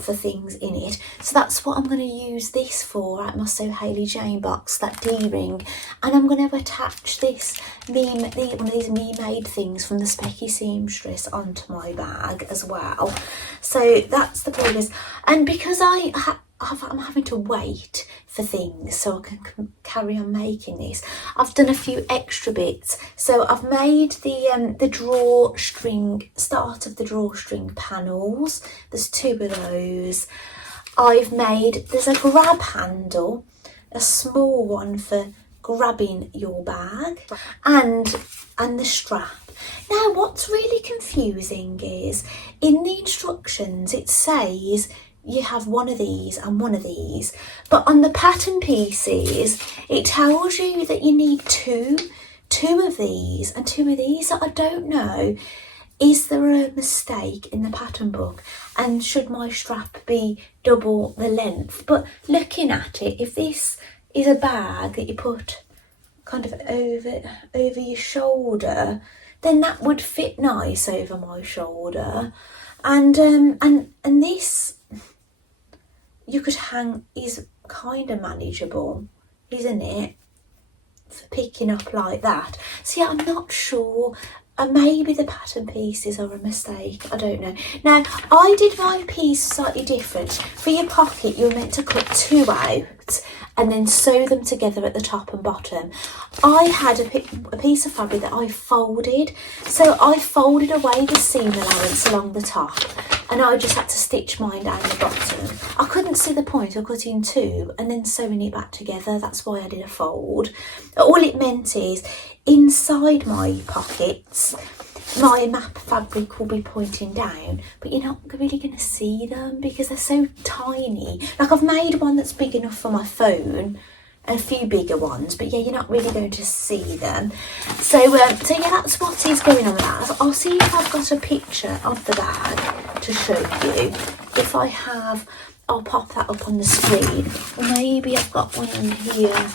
for things in it. So that's what I'm going to use this for out my So Hayley Jane box, that D-ring. And I'm going to attach this one of these me-made things from the Specky Seamstress onto my bag as well. So that's the progress. And because I'm having to wait for things so I can carry on making this, I've done a few extra bits. So I've made the drawstring, start of the drawstring panels. There's 2 of those. There's a grab handle, a small one for grabbing your bag, and the strap. Now what's really confusing is in the instructions it says you have one of these and one of these, but on the pattern pieces it tells you that you need two of these and 2 of these. So I don't know, is there a mistake in the pattern book, and should my strap be double the length? But looking at it, if this is a bag that you put kind of over your shoulder, then that would fit nice over my shoulder, and this you could hang is kind of manageable, isn't it, for picking up like that. So yeah, I'm not sure. Maybe the pattern pieces are a mistake, I don't know. Now I did my piece slightly different. For your pocket you're meant to cut 2 out and then sew them together at the top and bottom. I had a piece of fabric that I folded, so I folded away the seam allowance along the top, and I just had to stitch mine down the bottom. I couldn't see the point of cutting 2 and then sewing it back together. That's why I did a fold. All it meant is inside my pockets my map fabric will be pointing down, but you're not really going to see them because they're so tiny. Like I've made one that's big enough for my phone, a few bigger ones, but yeah, you're not really going to see them. So yeah, that's what is going on with that. I'll see if I've got a picture of the bag to show you. If I have, I'll pop that up on the screen. Or maybe I've got one on here.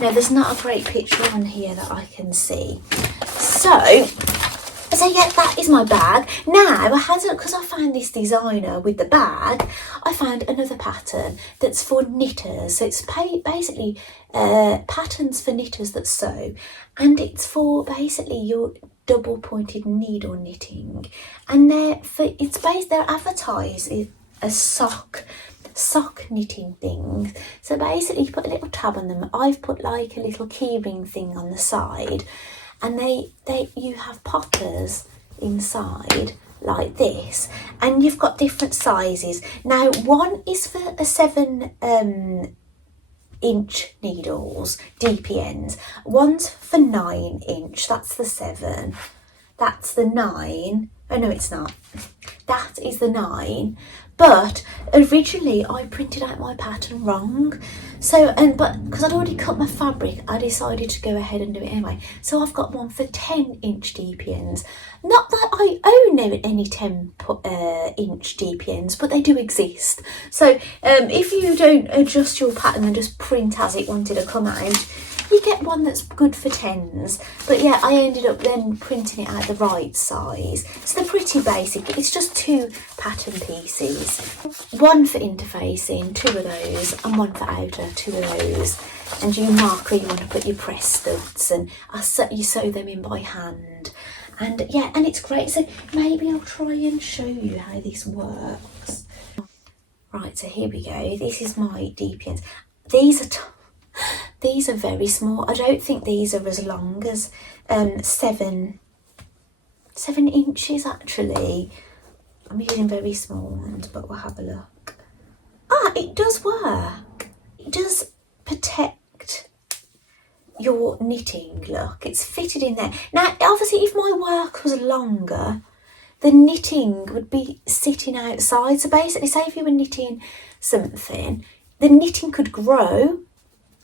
No, there's not a great picture on here that I can see. So yeah, that is my bag. Now I had because I found this designer with the bag, I found another pattern that's for knitters. So it's basically patterns for knitters that sew, and it's for basically your double pointed needle knitting, and they're advertised as sock sock knitting things. So basically you put a little tab on them. I've put like a little keyring thing on the side, and you have poppers inside like this, and you've got different sizes. Now one is for a 7-inch needles, DPNs. One's for 9-inch, that's the 7. That's the 9. Oh no, it's not. That is the 9. But originally I printed out my pattern wrong. So, but because I'd already cut my fabric, I decided to go ahead and do it anyway. So I've got one for 10-inch DPNs. Not that I own any 10-inch DPNs, but they do exist. So if you don't adjust your pattern and just print as it wanted to come out, you get one that's good for 10s. But yeah, I ended up then printing it out the right size. So they're pretty basic. It's just 2 pattern pieces. One for interfacing, 2 of those, and one for outer, 2 of those. And you mark where you want to put your press studs, and you sew them in by hand. And yeah, and it's great. So maybe I'll try and show you how this works. Right, so here we go. This is my DPNs. These are very small. I don't think these are as long as 7 inches actually. I'm using very small ones, but we'll have a look. Ah, it does work. It does protect your knitting, look. It's fitted in there. Now, obviously, if my work was longer, the knitting would be sitting outside. So basically, say if you were knitting something, the knitting could grow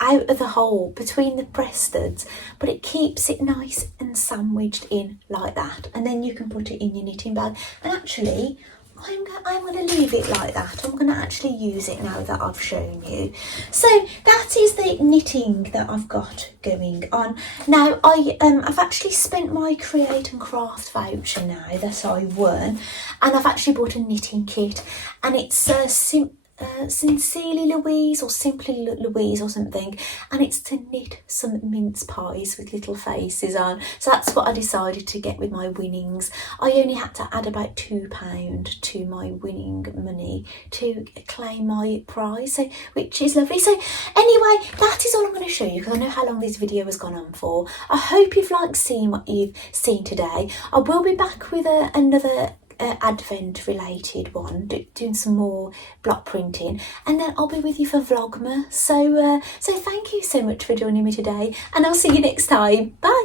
out of the hole between the press studs, but it keeps it nice and sandwiched in like that, and then you can put it in your knitting bag. And actually I'm going to leave it like that. I'm going to actually use it now that I've shown you. So that is the knitting that I've got going on. Now I've actually spent my Create and Craft voucher now that I won, and I've actually bought a knitting kit, and it's Sincerely Louise or Simply Louise or something, and it's to knit some mince pies with little faces on. So that's what I decided to get with my winnings. I only had to add about £2 to my winning money to claim my prize, so which is lovely. So anyway, that is all I'm going to show you, because I know how long this video has gone on for. I hope you've liked seeing what you've seen today. I will be back with another advent related one, doing some more block printing, and then I'll be with you for Vlogmas. So thank you so much for joining me today, and I'll see you next time. Bye.